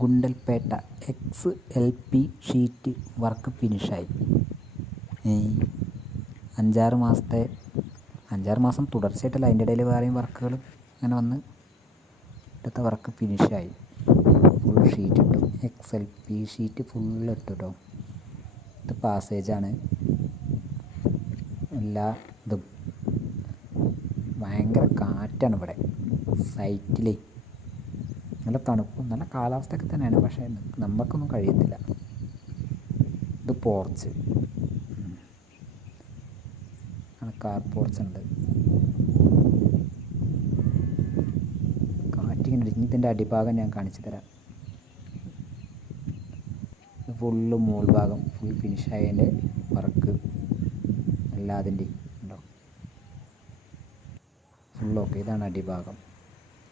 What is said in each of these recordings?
Gundlupet X L P sheet work ഫിനിഷായി. അഞ്ചാറ് മാസത്തെ അഞ്ചാറ് മാസം തുടർച്ചയായിട്ടല്ല അതിന്റെ ഇടയിൽ വേറെയും വർക്കുകൾ അങ്ങനെ വന്ന് ഇവിടുത്തെ വർക്ക് ഫിനിഷായി. ഫുൾ ഷീറ്റ് ഇട്ടു. X L P sheet full ഇട്ടു കേട്ടോ ഇത് പാസേജാണ് എല്ലാ ഇതും. ഭയങ്കര കാറ്റാണ് ഇവിടെ. സൈറ്റിലേ നല്ല തണുപ്പും നല്ല കാലാവസ്ഥയൊക്കെ തന്നെയാണ്. പക്ഷേ നമുക്കൊന്നും കഴിയത്തില്ല ഇത് പോർച്ച്. കാർ പോർച്ച് ഉണ്ട്. കാറ്റിങ്ങനെ ഇതിന്റെ അടിഭാഗം ഞാൻ കാണിച്ചു തരാം. ഫുള്ള് മോൾ ഭാഗം ഫുൾ ഫിനിഷ് ആയതിന്റെ വർക്ക്. എല്ലാതിന്റെയും ഉണ്ടോ? ഫുള്ളൊക്കെ ഇതാണ് അടിഭാഗം.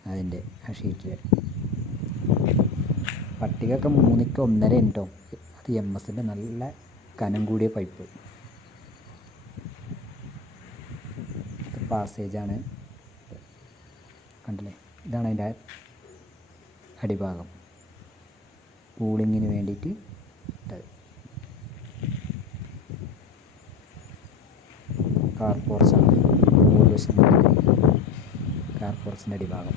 അതിന്റെ ആ ഷീറ്റിൽ പട്ടികയൊക്കെ മൂന്നിക്ക് ഒന്നര ഉണ്ടോ അത് എം എസിന്റെ നല്ല കനം കൂടിയ പൈപ്പ്. പാസേജാണ് കണ്ടില്ലേ? ഇതാണ് അതിന്റെ അടിഭാഗം. കൂളിങ്ങിന് വേണ്ടിയിട്ട് ഇട്ടത് കാർ പോർച്ചാണ് മൂന്ന് കാർ പോർച്ചിന്റെ അടിഭാഗം.